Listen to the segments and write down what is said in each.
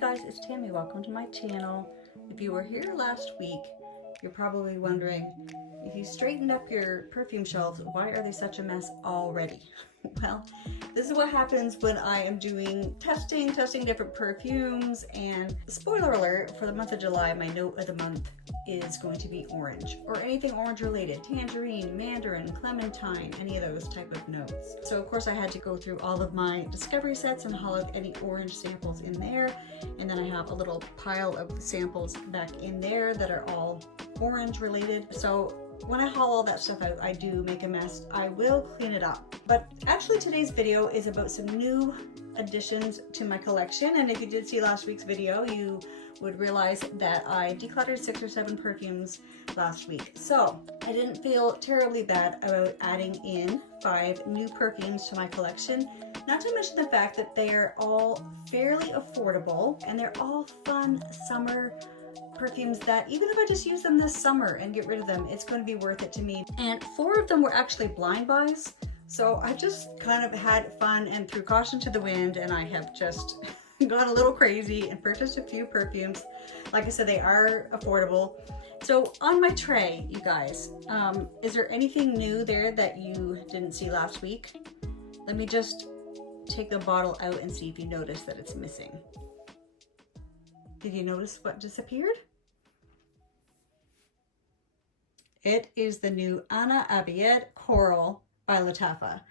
guys, it's Tammy. Welcome to my channel. If you were here last week, you're probably wondering, if you straightened up your perfume shelves, why are they such a mess already? Well, this is what happens when I am doing testing different perfumes, and spoiler alert, for the month of July, my note of the month is going to be orange, or anything orange related, tangerine, mandarin, clementine, any of those type of notes. So of course I had to go through all of my discovery sets and haul out any orange samples in there, and then I have a little pile of samples back in there that are all orange related. So when I haul all that stuff out, I do make a mess. I will clean it up. But actually today's video is about some new additions to my collection. And if you did see last week's video, you would realize that I decluttered 6 or 7 perfumes last week. So I didn't feel terribly bad about adding in 5 new perfumes to my collection. Not to mention the fact that they are all fairly affordable and they're all fun summer perfumes that even if I just use them this summer and get rid of them, it's going to be worth it to me. And 4 of them were actually blind buys. So I just kind of had fun and threw caution to the wind, and I have just gone a little crazy and purchased a few perfumes. Like I said, they are affordable. So on my tray, you guys, is there anything new there that you didn't see last week? Let me just take the bottle out and see if you notice that it's missing. Did you notice what disappeared? It is the new Ana Abiyedh Coral by Lattafa.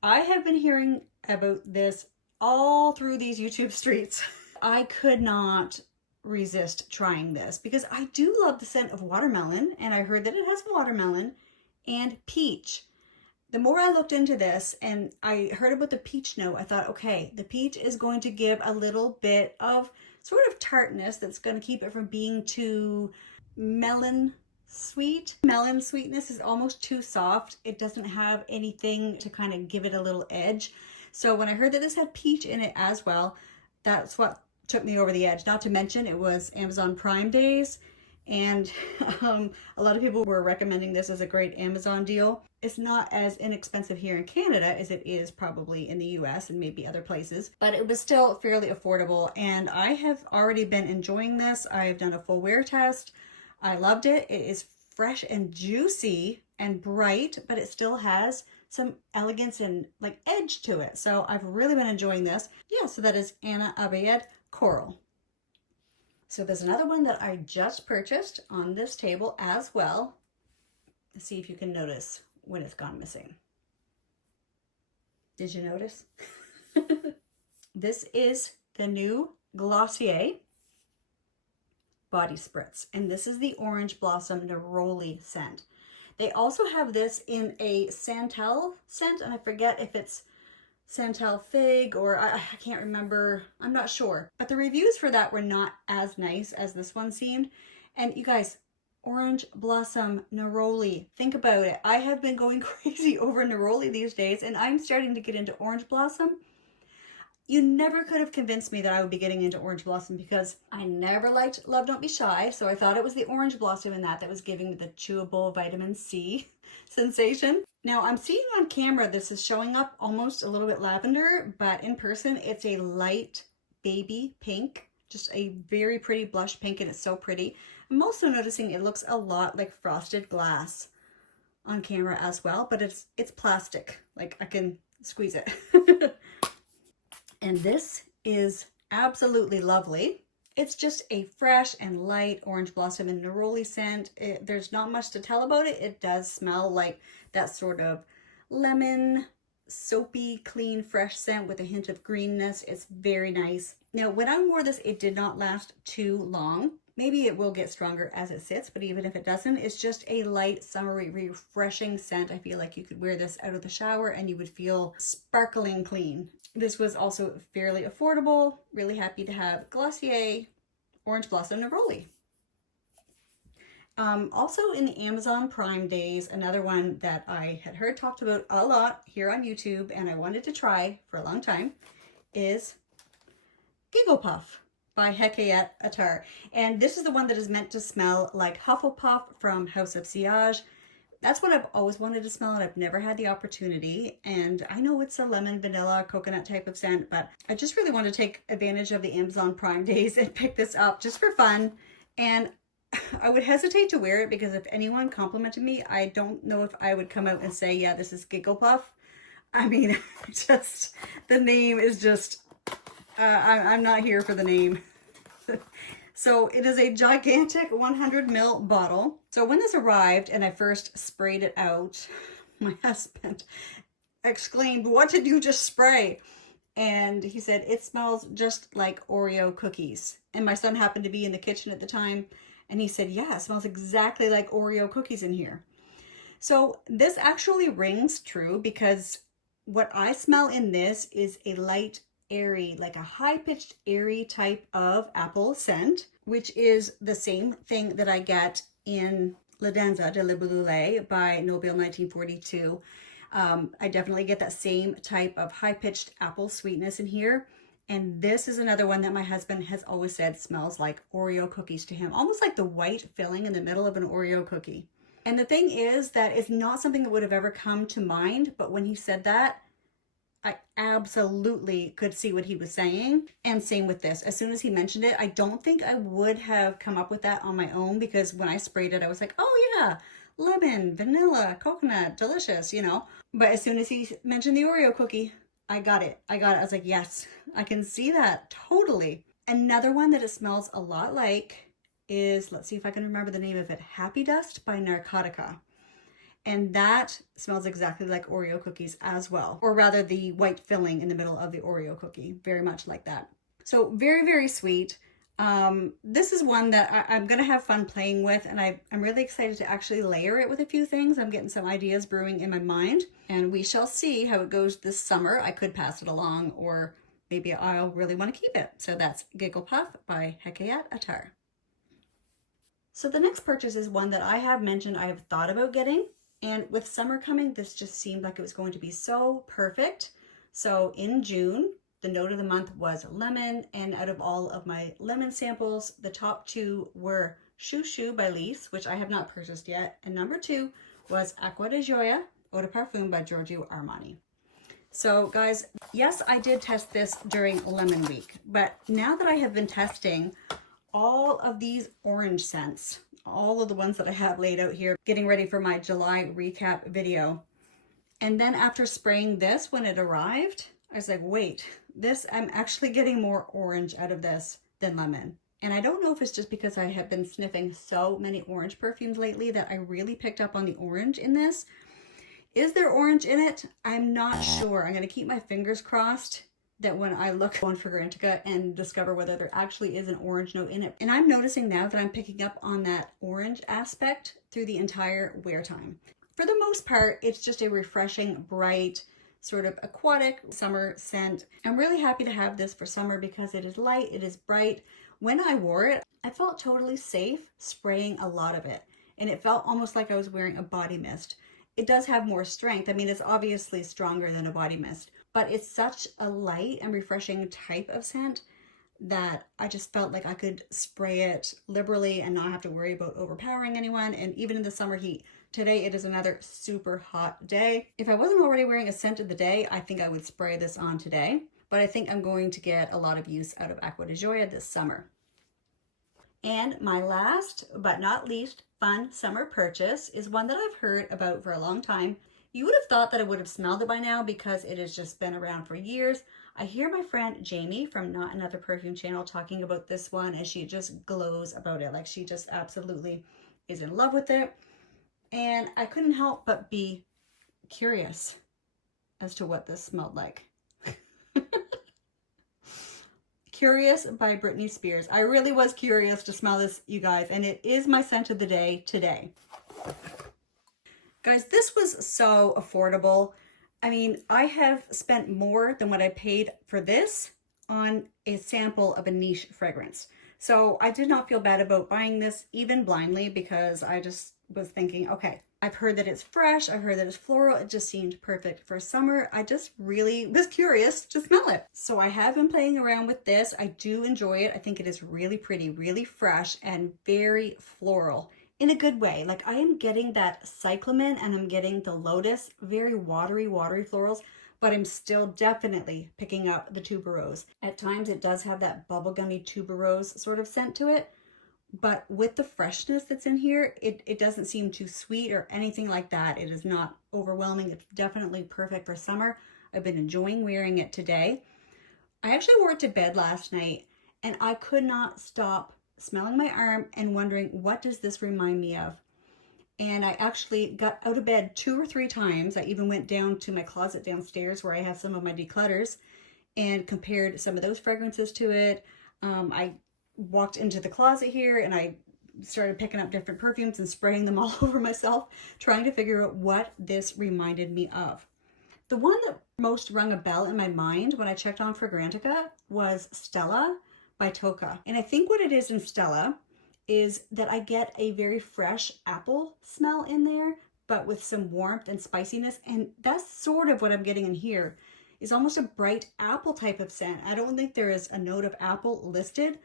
I have been hearing about this all through these YouTube streets. I could not resist trying this because I do love the scent of watermelon, and I heard that it has watermelon and peach. The more I looked into this and I heard about the peach note, I thought, okay, the peach is going to give a little bit of sort of tartness that's going to keep it from being too melon sweet. Melon sweetness is almost too soft. It doesn't have anything to kind of give it a little edge. So when I heard that this had peach in it as well, that's what took me over the edge. Not to mention it was Amazon Prime days, and a lot of people were recommending this as a great Amazon deal. It's not as inexpensive here in Canada as it is probably in the US and maybe other places, but it was still fairly affordable, and I have already been enjoying this. I've done a full wear test. I loved it. It is fresh and juicy and bright, but it still has some elegance and like edge to it. So I've really been enjoying this. Yeah, so that is Ana Abiyedh Coral. So there's another one that I just purchased on this table as well. Let's see if you can notice when it's gone missing. Did you notice? This is the new Glossier body spritz, and this is the Orange Blossom Neroli scent. They also have this in a Santal scent, and I forget if it's Santal Fig or I can't remember. I'm not sure. But the reviews for that were not as nice as this one seemed. And you guys, Orange Blossom Neroli, think about it. I have been going crazy over Neroli these days, and I'm starting to get into Orange Blossom. You never could have convinced me that I would be getting into Orange Blossom because I never liked Love Don't Be Shy. So I thought it was the Orange Blossom in that was giving me the chewable vitamin C sensation. Now I'm seeing on camera this is showing up almost a little bit lavender, but in person it's a light baby pink, just a very pretty blush pink, and it's so pretty. I'm also noticing it looks a lot like frosted glass on camera as well, but it's plastic, like I can squeeze it. And this is absolutely lovely. It's just a fresh and light Orange Blossom and Neroli scent. There's not much to tell about it. It does smell like that sort of lemon, soapy, clean, fresh scent with a hint of greenness. It's very nice. Now, when I wore this, it did not last too long. Maybe it will get stronger as it sits, but even if it doesn't, it's just a light, summery, refreshing scent. I feel like you could wear this out of the shower and you would feel sparkling clean. This was also fairly affordable. Really happy to have Glossier Orange Blossom Neroli. Also in the Amazon Prime days, another one that I had heard talked about a lot here on YouTube and I wanted to try for a long time is Gigglepuff by Hekayat Attar. And this is the one that is meant to smell like Hufflepuff from House of Sillage. That's what I've always wanted to smell and I've never had the opportunity. And I know it's a lemon, vanilla, coconut type of scent, but I just really want to take advantage of the Amazon Prime days and pick this up just for fun. And I would hesitate to wear it because if anyone complimented me, I don't know if I would come out and say, yeah, this is Gigglepuff. I mean, just the name is just, I'm not here for the name. So it is a gigantic 100 ml bottle. So when this arrived and I first sprayed it out, my husband exclaimed, "What did you just spray?" And he said, "It smells just like Oreo cookies." And my son happened to be in the kitchen at the time. And he said, "Yeah, it smells exactly like Oreo cookies in here." So this actually rings true because what I smell in this is a light, airy, like a high-pitched, airy type of apple scent, which is the same thing that I get in La Danza, delle Libellule by Nobile 1942. I definitely get that same type of high-pitched apple sweetness in here. And this is another one that my husband has always said smells like Oreo cookies to him, almost like the white filling in the middle of an Oreo cookie. And the thing is that it's not something that would have ever come to mind, but when he said that, I absolutely could see what he was saying. And same with this. As soon as he mentioned it, I don't think I would have come up with that on my own because when I sprayed it, I was like, oh yeah, lemon, vanilla, coconut, delicious, you know. But as soon as he mentioned the Oreo cookie, I got it. I was like, yes, I can see that totally. Another one that it smells a lot like is, let's see if I can remember the name of it, Happy Dust by Narcotica. And that smells exactly like Oreo cookies as well. Or rather the white filling in the middle of the Oreo cookie. Very much like that. So very, very sweet. This is one that I'm going to have fun playing with. And I'm really excited to actually layer it with a few things. I'm getting some ideas brewing in my mind. And we shall see how it goes this summer. I could pass it along or maybe I'll really want to keep it. So that's Gigglepuff by Hekayat Attar. So the next purchase is one that I have mentioned I have thought about getting. And with summer coming, this just seemed like it was going to be so perfect. So in June, the note of the month was lemon. And out of all of my lemon samples, the top two were Choux by Liis, which I have not purchased yet. And number 2 was Acqua de Gioia Eau de Perfume by Giorgio Armani. So guys, yes, I did test this during Lemon Week. But now that I have been testing all of these orange scents, all of the ones that I have laid out here, getting ready for my July recap video. And then after spraying this when it arrived, I was like, wait, I'm actually getting more orange out of this than lemon. And I don't know if it's just because I have been sniffing so many orange perfumes lately that I really picked up on the orange in this. Is there orange in it? I'm not sure. I'm going to keep my fingers crossed that when I look on Fragrantica and discover whether there actually is an orange note in it. And I'm noticing now that I'm picking up on that orange aspect through the entire wear time. For the most part, it's just a refreshing, bright, sort of aquatic summer scent. I'm really happy to have this for summer because it is light, it is bright. When I wore it, I felt totally safe spraying a lot of it. And it felt almost like I was wearing a body mist. It does have more strength. I mean, it's obviously stronger than a body mist. But it's such a light and refreshing type of scent that I just felt like I could spray it liberally and not have to worry about overpowering anyone. And even in the summer heat, today it is another super hot day. If I wasn't already wearing a scent of the day, I think I would spray this on today. But I think I'm going to get a lot of use out of Acqua de Gioia this summer. And my last but not least fun summer purchase is one that I've heard about for a long time. You would have thought that I would have smelled it by now because it has just been around for years. I hear my friend Jamie from Not Another Perfume channel talking about this one and she just glows about it. Like she just absolutely is in love with it. And I couldn't help but be curious as to what this smelled like. Curious by Britney Spears. I really was curious to smell this, you guys, and it is my scent of the day today. Guys, this was so affordable. I mean, I have spent more than what I paid for this on a sample of a niche fragrance. So I did not feel bad about buying this even blindly because I just was thinking, okay, I've heard that it's fresh. I've heard that it's floral. It just seemed perfect for summer. I just really was curious to smell it. So I have been playing around with this. I do enjoy it. I think it is really pretty, really fresh, and very floral. in a good way. Like I am getting that cyclamen and I'm getting the lotus, very watery florals, but I'm still definitely picking up the tuberose. At times it does have that bubblegummy tuberose sort of scent to it, but with the freshness that's in here, it doesn't seem too sweet or anything like that. It is not overwhelming. It's definitely perfect for summer. I've been enjoying wearing it today. I actually wore it to bed last night and I could not stop smelling my arm and wondering, what does this remind me of? And I actually got out of bed 2 or 3 times. I even went down to my closet downstairs where I have some of my declutters and compared some of those fragrances to it. I walked into the closet here and I started picking up different perfumes and spraying them all over myself, trying to figure out what this reminded me of. The one that most rung a bell in my mind when I checked on Fragrantica was Stella by Tocca. And I think what it is in Stella is that I get a very fresh apple smell in there, but with some warmth and spiciness. And that's sort of what I'm getting in here, is almost a bright apple type of scent. I don't think there is a note of apple listed,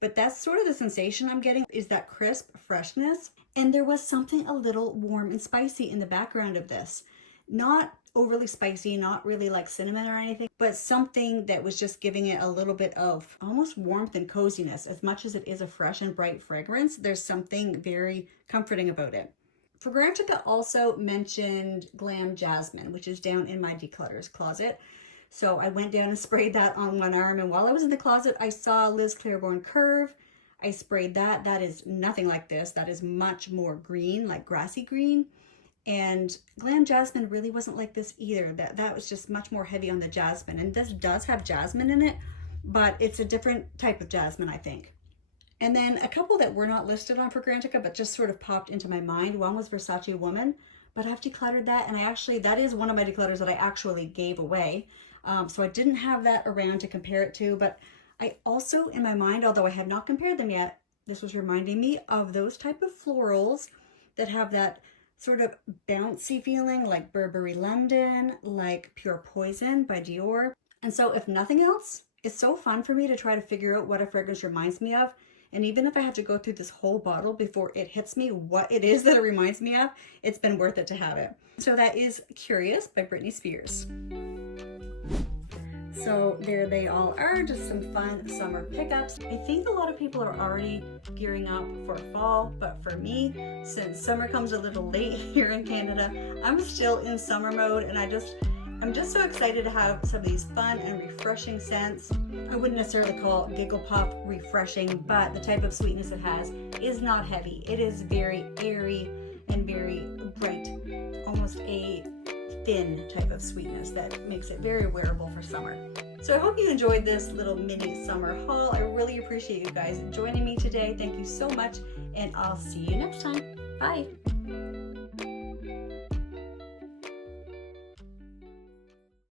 but that's sort of the sensation I'm getting, is that crisp freshness. And there was something a little warm and spicy in the background of this. Not overly spicy, not really like cinnamon or anything, but something that was just giving it a little bit of almost warmth and coziness. As much as it is a fresh and bright fragrance, there's something very comforting about it. Fragrantica also mentioned Glam Jasmine, which is down in my declutters closet. So I went down and sprayed that on one arm, and while I was in the closet, I saw Liis Claiborne Curve. I sprayed that. That is nothing like this. That is much more green, like grassy green. And Glam Jasmine really wasn't like this either. That was just much more heavy on the jasmine. And this does have jasmine in it, but it's a different type of jasmine, I think. And then a couple that were not listed on Fragrantica, but just sort of popped into my mind. One was Versace Woman, but I've decluttered that. And that is one of my declutters that I actually gave away. So I didn't have that around to compare it to, but I also, in my mind, although I have not compared them yet, this was reminding me of those type of florals that have that sort of bouncy feeling, like Burberry London, like Pure Poison by Dior. And so if nothing else, it's so fun for me to try to figure out what a fragrance reminds me of. And even if I have to go through this whole bottle before it hits me what it is that it reminds me of, it's been worth it to have it. So that is Curious by Britney Spears. So there they all are, just some fun summer pickups. I think a lot of people are already gearing up for fall, but for me, since summer comes a little late here in Canada, I'm still in summer mode, and I'm just so excited to have some of these fun and refreshing scents. I wouldn't necessarily call Gigglepuff refreshing, but the type of sweetness it has is not heavy. It is very airy and very bright, almost a thin type of sweetness that makes it very wearable for summer. So I hope you enjoyed this little mini summer haul. I really appreciate you guys joining me today. Thank you so much, and I'll see you next time. Bye.